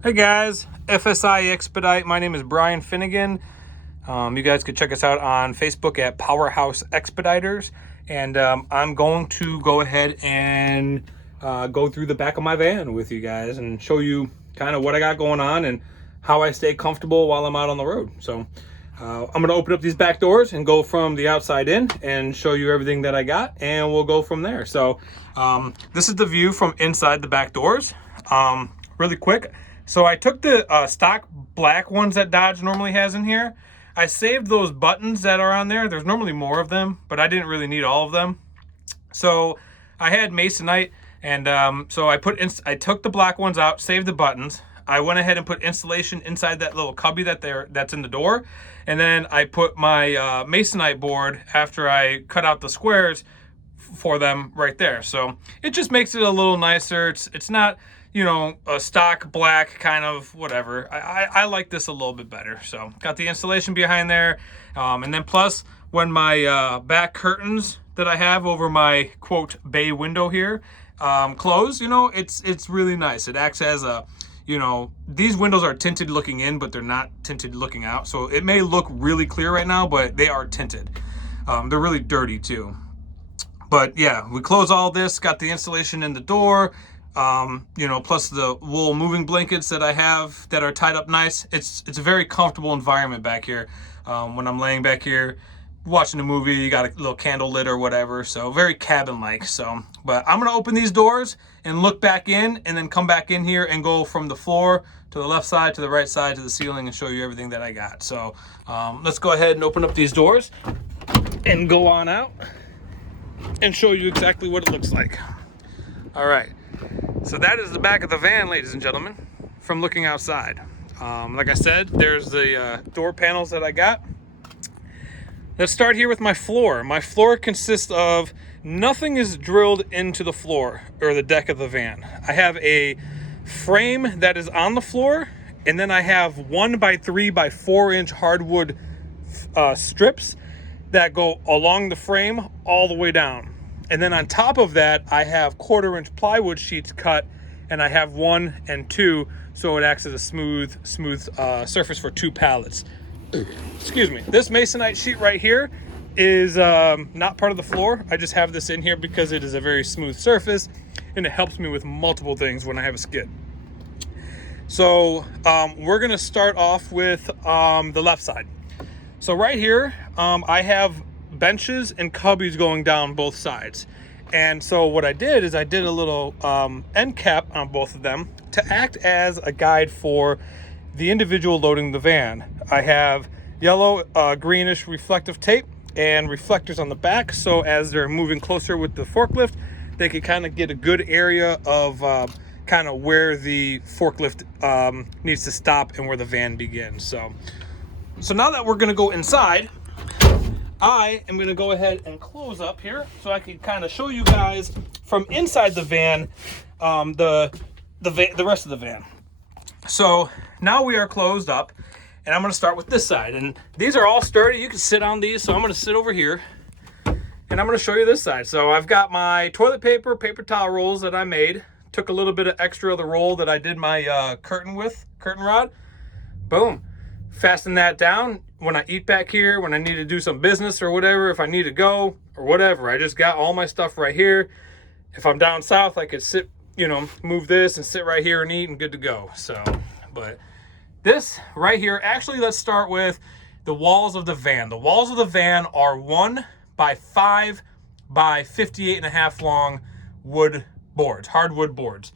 Hey guys, FSI Expedite. My name is Bryan Finnigan. You guys could check us out on Facebook at Powerhouse Expeditors. And I'm going to go ahead and go through the back of my van with you guys and show you kind of what I got going on and how I stay comfortable while I'm out on the road. So I'm going to open up these back doors and go from the outside in and show you everything that I got, and we'll go from there. So this is the view from inside the back doors. Really quick. So I took the stock black ones that Dodge normally has in here. I saved those buttons that are on there. There's normally more of them, but I didn't really need all of them. So I had Masonite, and so I took the black ones out, saved the buttons. I went ahead and put insulation inside that little cubby that's in the door, and then I put my Masonite board after I cut out the squares for them right there. So it just makes it a little nicer. It's not, you know, a stock black kind of whatever. I like this a little bit better. So got the installation behind there, and then plus when my back curtains that I have over my quote bay window here close, you know, it's really nice. It acts as a, you know, these windows are tinted looking in, but they're not tinted looking out. So it may look really clear right now, but they are tinted. They're really dirty too. But yeah, we close all this, got the installation in the door, you know, plus the wool moving blankets that I have that are tied up nice. It's a very comfortable environment back here. When I'm laying back here watching a movie, you got a little candle lit or whatever, so very cabin-like. So, but I'm gonna open these doors and look back in, and then come back in here and go from the floor to the left side, to the right side, to the ceiling, and show you everything that I got. So let's go ahead and open up these doors and go on out and show you exactly what it looks like. All right, so that is the back of the van, ladies and gentlemen, from looking outside. Like I said, there's the door panels that I got. Let's start here with my floor. My floor consists of, nothing is drilled into the floor or the deck of the van. I have a frame that is on the floor, and then I have 1x3 by 4 inch hardwood strips that go along the frame all the way down. And then on top of that, I have 1/4 inch plywood sheets cut, and I have 1 and 2, so it acts as a smooth surface for 2 pallets. Excuse me. This Masonite sheet right here is not part of the floor. I just have this in here because it is a very smooth surface, and it helps me with multiple things when I have a skid. So we're gonna start off with the left side. So right here, I have benches and cubbies going down both sides. And so what I did is I did a little end cap on both of them to act as a guide for the individual loading the van. I have yellow, greenish reflective tape and reflectors on the back, so as they're moving closer with the forklift, they can kind of get a good area of kind of where the forklift needs to stop and where the van begins. So now that we're going to go inside, I am going to go ahead and close up here so I can kind of show you guys from inside the van the rest of the van. So now we are closed up, and I'm going to start with this side. And these are all sturdy. You can sit on these, so I'm going to sit over here, and I'm going to show you this side. So I've got my toilet paper towel rolls that I made. Took a little bit of extra of the roll that I did my curtain rod. Boom. Fasten that down. When I eat back here, when I need to do some business or whatever, if I need to go or whatever, I just got all my stuff right here. If I'm down south, I could sit, you know, move this and sit right here and eat and good to go. So, but this right here, actually, let's start with the walls of the van. The walls of the van are 1x5 by 58.5 long wood boards, hardwood boards.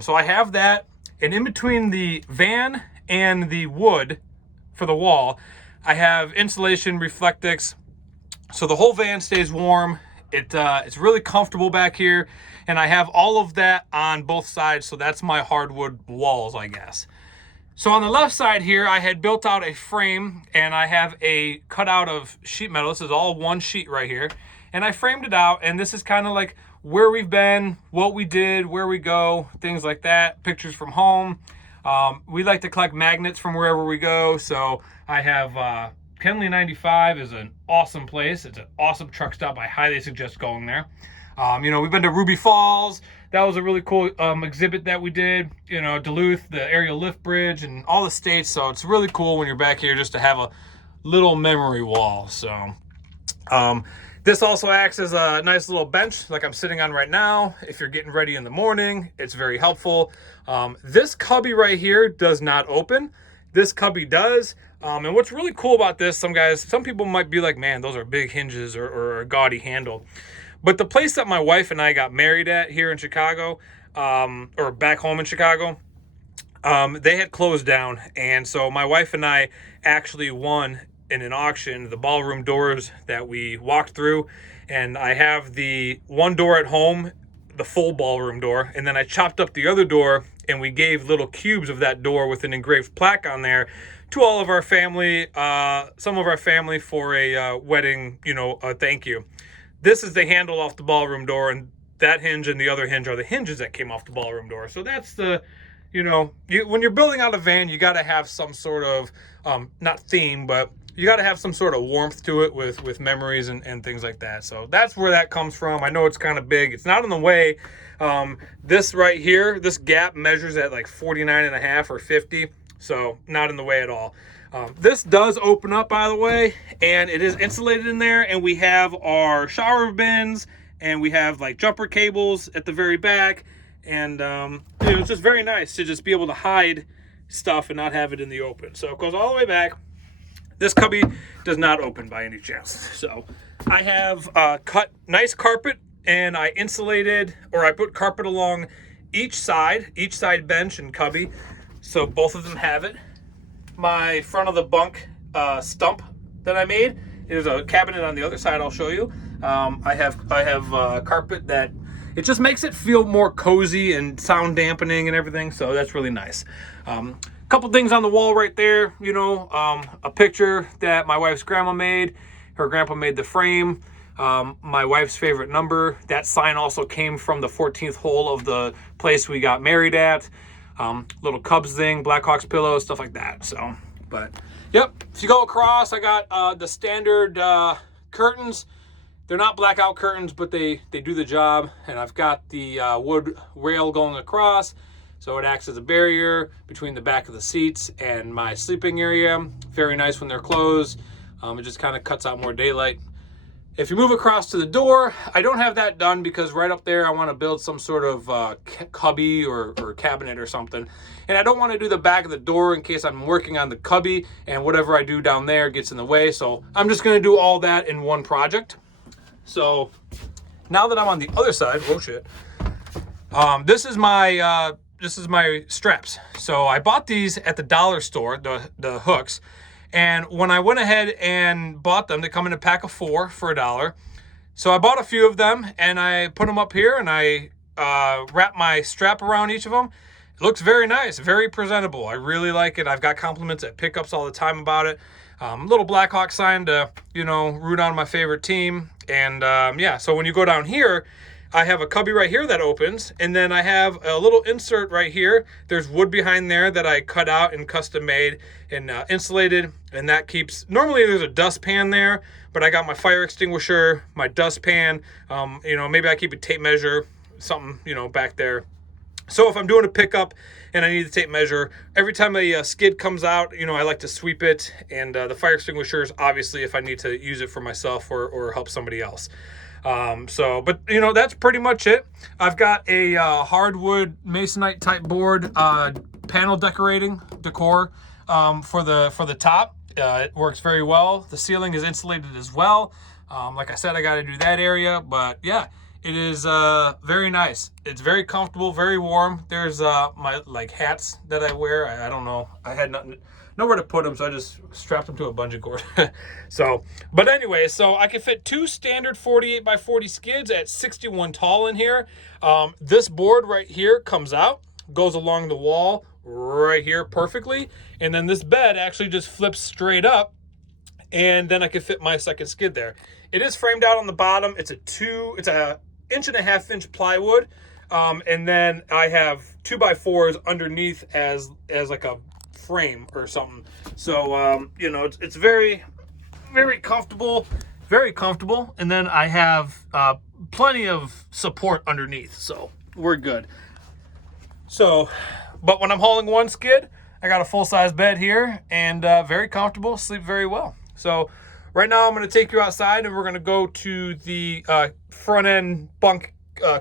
So I have that, and in between the van and the wood for the wall, I have insulation Reflectix, so the whole van stays warm. It's really comfortable back here, and I have all of that on both sides, so that's my hardwood walls, I guess. So on the left side here, I had built out a frame, and I have a cutout of sheet metal. This is all one sheet right here, and I framed it out, and this is kind of like where we've been, what we did, where we go, things like that, pictures from home. We like to collect magnets from wherever we go, so I have Kenley 95 is an awesome place. It's an awesome truck stop. I highly suggest going there. You know, we've been to Ruby Falls. that was a really cool exhibit that we did. You know, Duluth, the aerial lift bridge, and all the states. So it's really cool when you're back here just to have a little memory wall. So this also acts as a nice little bench like I'm sitting on right now. If you're getting ready in the morning, it's very helpful. This cubby right here does not open. This cubby does. And what's really cool about this, some people might be like, man, those are big hinges or a gaudy handle. But the place that my wife and I got married at here in Chicago, or back home in Chicago, they had closed down. And so my wife and I actually won in an auction the ballroom doors that we walked through. And I have the one door at home, the full ballroom door, and then I chopped up the other door and we gave little cubes of that door with an engraved plaque on there to all of our family, some of our family, for a wedding, thank you. This is the handle off the ballroom door, and that hinge and the other hinge are the hinges that came off the ballroom door. So that's the, when you're building out a van, you got to have some sort of, not theme, but you got to have some sort of warmth to it with memories and things like that. So that's where that comes from. I know it's kind of big. It's not in the way. This right here, this gap measures at like 49.5 or 50. So not in the way at all. This does open up, by the way, and it is insulated in there. And we have our shower bins, and we have like jumper cables at the very back. And it's just very nice to just be able to hide stuff and not have it in the open. So it goes all the way back. This cubby does not open by any chance. So I have cut nice carpet, and I put carpet along each side bench and cubby. So both of them have it. My front of the bunk stump that I made, there's a cabinet on the other side I'll show you. I have carpet that it just makes it feel more cozy and sound dampening and everything. So that's really nice. Couple things on the wall right there, a picture that my wife's grandma made. Her grandpa made the frame. My wife's favorite number. That sign also came from the 14th hole of the place we got married at. Little Cubs thing, Blackhawks pillow, stuff like that. So, but yep. If you go across, I got the standard curtains. They're not blackout curtains, but they do the job. And I've got the wood rail going across. So it acts as a barrier between the back of the seats and my sleeping area. Very nice when they're closed. It just kind of cuts out more daylight. If you move across to the door, I don't have that done because right up there I want to build some sort of cubby or cabinet or something. And I don't want to do the back of the door in case I'm working on the cubby and whatever I do down there gets in the way. So I'm just going to do all that in one project. So now that I'm on the other side, oh shit. This is my straps. So I bought these at the dollar store, the hooks. And when I went ahead and bought them, they come in a pack of 4 for $1. So I bought a few of them and I put them up here and I wrap my strap around each of them. It looks very nice, very presentable. I really like it. I've got compliments at pickups all the time about it. Little Blackhawk sign to, root on my favorite team. And yeah, so when you go down here, I have a cubby right here that opens, and then I have a little insert right here. There's wood behind there that I cut out and custom made and insulated, and that keeps, normally there's a dustpan there, but I got my fire extinguisher, my dustpan, maybe I keep a tape measure, something, back there. So if I'm doing a pickup and I need to tape measure, every time a skid comes out, I like to sweep it, and the fire extinguishers, obviously, if I need to use it for myself or help somebody else. But that's pretty much it. I've got a hardwood masonite type board panel decor for the top. It works very well. The ceiling is insulated as well. Like I said, I got to do that area, but yeah, it is very nice. It's very comfortable, very warm. There's my hats that I wear. I don't know. I had nowhere to put them, so I just strapped them to a bungee cord. But anyway, so I can fit 2 standard 48 by 40 skids at 61 tall in here. This board right here comes out, goes along the wall right here perfectly, and then this bed actually just flips straight up, and then I can fit my second skid there. It is framed out on the bottom. It's a 1.5 inch plywood, and then I have 2x4s underneath as like a frame or something. So it's very, very comfortable, and then I have plenty of support underneath. So we're good. So, but when I'm hauling one skid, I got a full-size bed here and very comfortable, sleep very well. So right now I'm going to take you outside and we're going to go to the front end bunk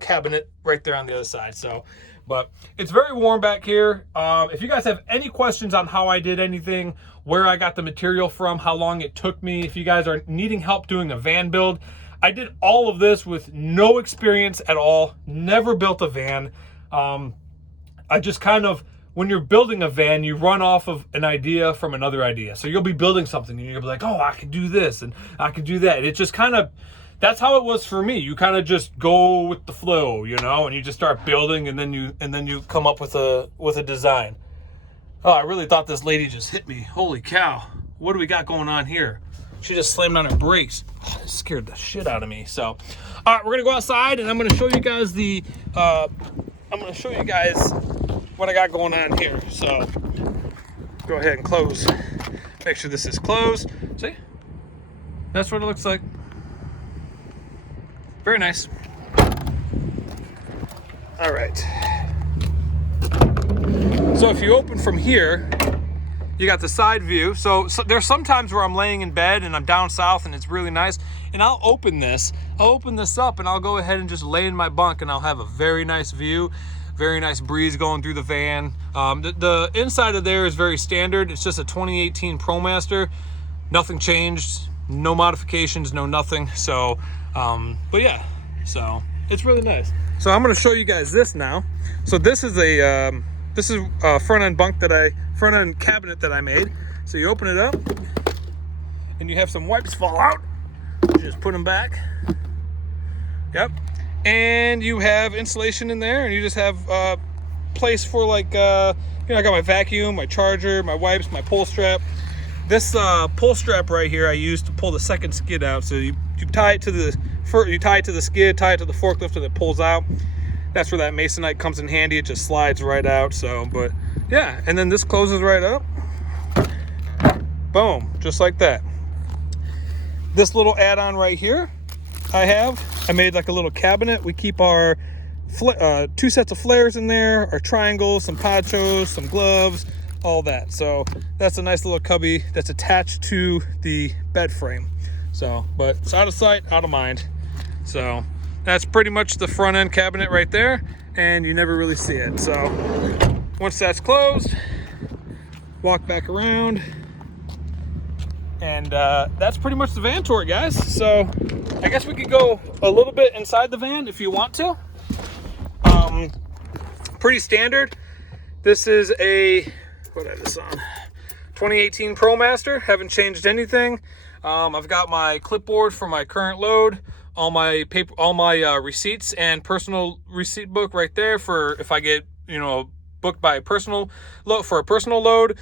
cabinet right there on the other side. So, but it's very warm back here. If you guys have any questions on how I did anything, where I got the material from, how long it took me, if you guys are needing help doing a van build, I did all of this with no experience at all, never built a van. I just kind of, when you're building a van, you run off of an idea from another idea. So you'll be building something and you'll be like, oh, I could do this and I could do that. It just kind of, that's how it was for me. You kind of just go with the flow, you know, and you just start building and then you come up with a design. Oh, I really thought this lady just hit me. Holy cow. What do we got going on here? She just slammed on her brakes. Oh, it scared the shit out of me. So, all right, we're gonna go outside and I'm gonna show you guys what I got going on here. So go ahead and close. Make sure this is closed. See? That's what it looks like. Very nice. All right. So if you open from here, you got the side view. So there's some times where I'm laying in bed and I'm down south and it's really nice. And I'll open this up and I'll go ahead and just lay in my bunk and I'll have a very nice view. Very nice breeze going through the van. The inside of there is very standard. It's just a 2018 Promaster. Nothing changed, no modifications, no nothing. So, but yeah, so it's really nice. So I'm gonna show you guys this now. So this is a front end front end cabinet that I made. So you open it up and you have some wipes fall out. You just put them back. Yep. And you have insulation in there, and you just have place for like, I got my vacuum, my charger, my wipes, my pull strap. This pull strap right here I use to pull the second skid out. So you tie it to the skid, tie it to the forklift, and it pulls out. That's where that masonite comes in handy. It just slides right out. So, but yeah, and then this closes right up. Boom, just like that. This little add-on right here, I made like a little cabinet. We keep our 2 sets of flares in there, our triangles, some ponchos, some gloves, all that. So that's a nice little cubby that's attached to the bed frame. So, but it's out of sight, out of mind. So that's pretty much the front end cabinet right there, and you never really see it. So once that's closed, walk back around. And that's pretty much the van tour, guys. So I guess we could go a little bit inside the van if you want to. Pretty standard. This is a, what is this on? 2018 Promaster. Haven't changed anything. I've got my clipboard for my current load, all my paper, all my receipts and personal receipt book right there for if I get, booked by a personal load for a personal load.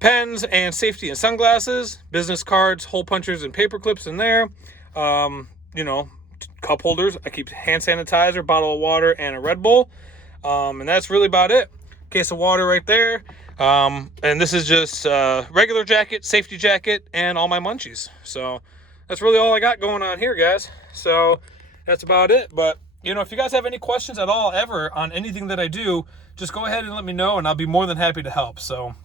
Pens and safety and sunglasses, business cards, hole punchers and paper clips in there. Cup holders. I keep hand sanitizer, bottle of water, and a Red Bull. And that's really about it. Case of water right there. And this is just regular jacket, safety jacket, and all my munchies. So that's really all I got going on here, guys. So that's about it. But, if you guys have any questions at all ever on anything that I do, just go ahead and let me know, and I'll be more than happy to help. So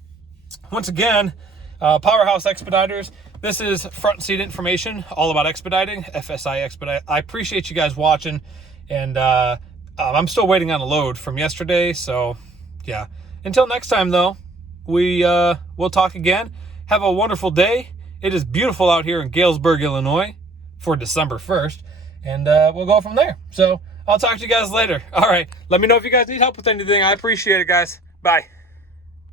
once again, Powerhouse Expeditors. This is front seat information all about expediting, FSI Expedite. I appreciate you guys watching, and I'm still waiting on a load from yesterday. So yeah, until next time though, we'll talk again. Have a wonderful day. It is beautiful out here in Galesburg, Illinois for December 1st, and we'll go from there. So I'll talk to you guys later. All right, let me know if you guys need help with anything. I appreciate it, guys. Bye.